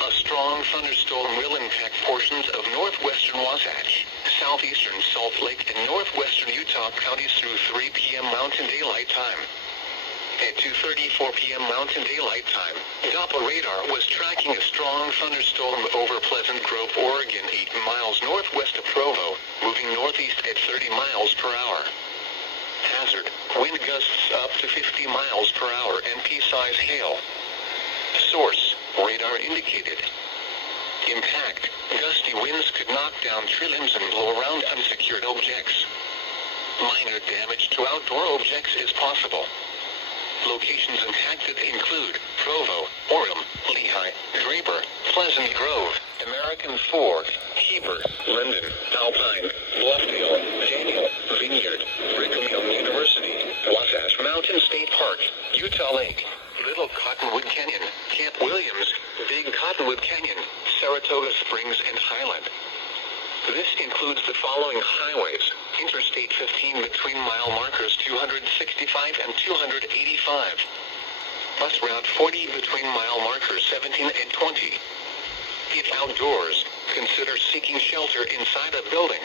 A strong thunderstorm will impact portions of northwestern Wasatch, southeastern Salt Lake, and northwestern Utah counties through 3 p.m. Mountain Daylight Time. At 2:34 p.m. Mountain Daylight Time, Doppler radar was tracking a strong thunderstorm over Pleasant Grove, Oregon, 8 miles northwest of Provo, moving northeast at 30 miles per hour. Hazard: wind gusts up to 50 miles per hour and pea-size hail. Source: radar indicated. Impact: gusty winds could knock down tree limbs and blow around unsecured objects. Minor damage to outdoor objects is possible. Locations impacted include Provo, Orem, Lehigh, Draper, Pleasant Grove, American Fork, Heber, Linden, Alpine, Bluffdale, Daniel, Vineyard, Brigham Young University, Wasatch Mountain State Park, Utah Lake, Little Cottonwood Canyon, Camp Williams, Big Cottonwood Canyon, Saratoga Springs, and Highland. This includes the following highways: Interstate 15 between mile markers 265 and 285. Bus Route 40 between mile markers 17 and 20. If outdoors, consider seeking shelter inside a building.